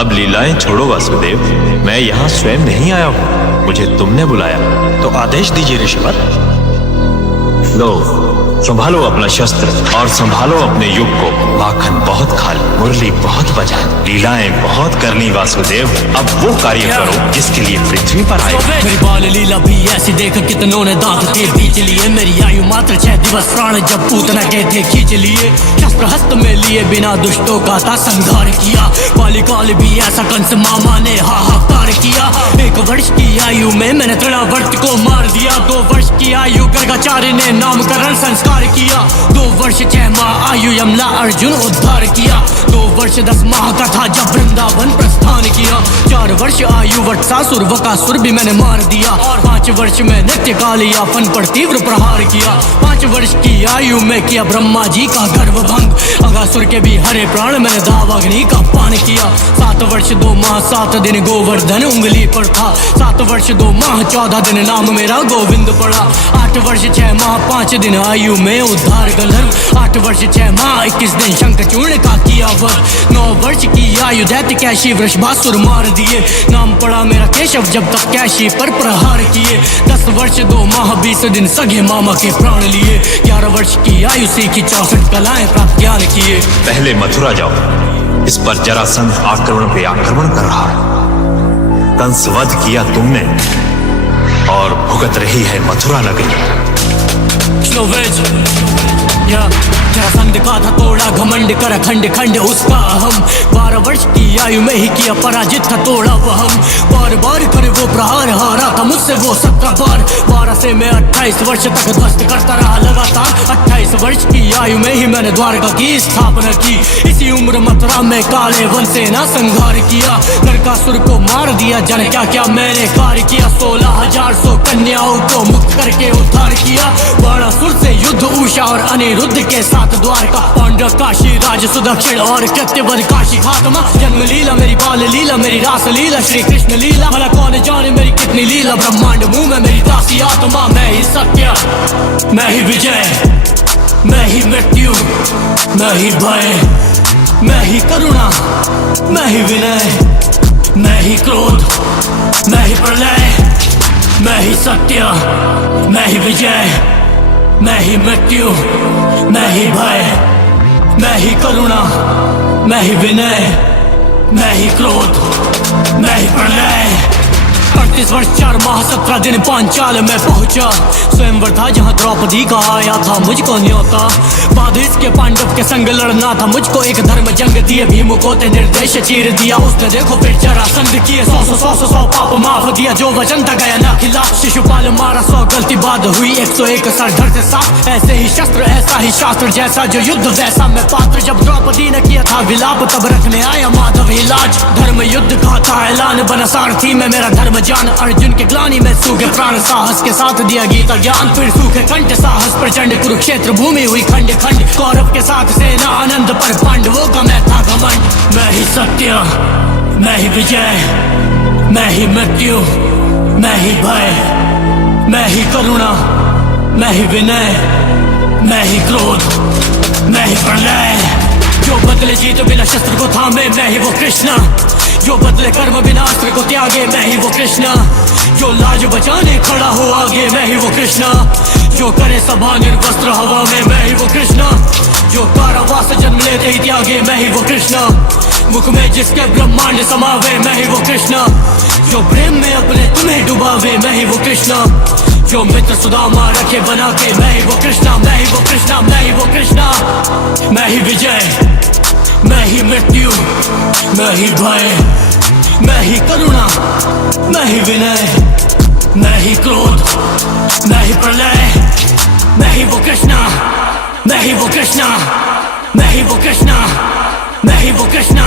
अब लीलाएं छोड़ो वासुदेव, मैं यहाँ स्वयं नहीं आया हूँ, मुझे तुमने बुलाया। तो आदेश दीजिए ऋषिवर। लो, संभालो अपना शस्त्र और संभालो अपने युग को। माखन बहुत खा ली, मुरली बहुत बजा, लीलाएं बहुत कर ली वासुदेव। अब वो कार्य करो जिसके लिए पृथ्वी पर आए। मेरी बाल लीला भी ऐसी देख कितनों ने दांत के बीच लिए। मेरी आयु मात्र 6 दिवस, प्राण जब पूतना के थे खींच लिए। शस्त्र हस्त में लिए बिना दुष्टों का था संहार किया। काली काल भी ऐसा कंस मामा ने हाहाकार किया। 1 वर्ष की आयु में मैंने तृणावर्त को मार दिया। 2 वर्ष की आयु गर्गाचार्य ने नामकरण संस्कार किया। 2 वर्ष 6 माह आयु यमला अर्जुन उद्धार किया। 2 वर्ष 10 माह का था जब वृंदावन प्रस्थान किया। 4 वर्ष आयु वत्सासुर वकासुर भी मैंने मार दिया। और 5 वर्ष में नित्य काल यापन पर तीव्र प्रहार किया। 5 वर्ष की आयु में किया ब्रह्मा जी का गर्भ भंग। अगासुर के भी हरे प्राण मैंने दावाग्नि का पान किया। 7 वर्ष 2 माह 7 दिन गोवर्धन उंगली पर था। 7 वर्ष 2 माह 14 दिन नाम मेरा गोविंद पड़ा। 8 वर्ष 6 माह 5 दिन आयु में उद्धार गंधर्व। 8 वर्ष 6 माह 21 दिन शंखचूर्ण का किया वध। 9 वर्ष की आयु दैत्य कैशी वृषभासुर मार दिए। नाम पड़ा मेरा केशव जब तक कैशी पर प्रहार किए। 10 वर्ष 2 माह 20 दिन सगे मामा के प्राण लिए। 11 वर्ष की आयु सीखी 64 कलाएं प्राप्त ज्ञान किए। पहले मथुरा जाओ, इस पर जरासंध आक्रमण पे आक्रमण कर रहा है। कंस वध किया तुमने और भुगत रही है मथुरा नगरी। जरासंध का था तोड़ा घमंड कर खंड खंड उसका अहम। 12 वर्ष की आयु में ही किया पराजित था तोड़ा वहम। बार बार करे वो प्रहार, हारा था मुझसे वो 17 बार। 12 से मैं 28 वर्ष तक ध्वस्त करता रहा लगातार। 28 वर्ष की आयु में ही मैंने द्वारका की स्थापना की। इसी उम्र मथुरा में काले वन से ना संहार किया। नरकासुर को मार दिया, जन क्या क्या मैंने कार्य किया। 16,100 कन्याओं को मुक्त करके उद्धार किया। बाणासुर से युद्ध उषा और अनिरुद्ध के साथ द्वारका। पांडव काशी राज सुदक्षिण और कृत्यवध काशी खात्मा। जन्म लीला मेरी, बाल लीला मेरी, रास लीला श्री कृष्ण लीला। भला कौन जाने मेरी कितनी लीला, ब्रह्मांड मुंह में मेरी दासी आत्मा। मैं ही सत्य, मैं ही विजय, मैं ही मृत्यु, मैं ही भय, मैं ही करुणा, मैं ही विनय, मैं ही क्रोध, मैं ही प्रलय, मैं ही सत्य, मैं ही विजय, मैं ही मृत्यु, मैं ही भय, मैं ही करुणा, मैं ही विनय, मैं ही क्रोध, मैं ही प्रलय। 38 वर्ष 4 माह 17 दिन पांचाल में पहुंचा। स्वयंवर था जहां द्रौपदी का आया था मुझको न्योता। बाद इसके पांडव के संग लड़ना था मुझको एक धर्म जंग दिए। भीम को ते निर्देश चीर दिया उसने, देखो फिर जरासंध किए। 100 पाप माफ दिया, जो वचन था गया ना खिला। शिशुपाल मारा 100 गलती बाद हुई 101 सरधर से साफ। ऐसे ही शस्त्र ऐसा ही शास्त्र, जैसा जो युद्ध वैसा मैं पात्र। जब द्रौपदी ने किया था विलाप तब रखने आया माधव इलाज। धर्म युद्ध का था ऐलान, बना सारथी में मेरा धर्म जान। अर्जुन के ग्लानी में सूखे प्राण, साहस के साथ दिया गीता ज्ञान। फिर सूखे कंठ साहस प्रचंड, कुरुक्षेत्र भूमि हुई खंड खंड। कौरव के साथ सेना आनंद पर पांडवों का मैं था घमंड। मैं ही सत्य, मैं ही विजय, मैं ही मृत्यु, मैं ही भय, मैं ही करुणा, मैं ही विनय, मैं ही क्रोध, मैं ही प्रलय। जो बदले जीत बिना शस्त्र को थामे, मैं ही वो कृष्ण। जो बदले कर्म बिना अस्त्र को त्यागे, मैं ही वो कृष्ण। जो लाज बचाने खड़ा हो आगे, मैं ही वो कृष्ण। जो करे सभा निर्वस्त्र हवा में, मैं ही वो कृष्ण। जो कारावास जन्म लेते ही त्यागे, मैं ही वो कृष्ण। मुख में जिसके ब्रह्मांड समावे, मैं ही वो कृष्ण। जो प्रेम में अपने तुम्हें डुबावे, मैं ही वो कृष्ण। जो मित्र सुदामा रखे बना के, मैं ही वो कृष्ण, मैं ही वो कृष्ण, मैं ही वो कृष्ण। मैं ही विजय, मैं ही मृत्यु, मैं ही भय, मैं ही करुणा, मैं ही विनय, मैं ही क्रोध, मैं ही प्रलय। मैं ही वो कृष्ण, मैं ही वो कृष्ण, मैं ही वो कृष्ण, मैं ही वो कृष्ण,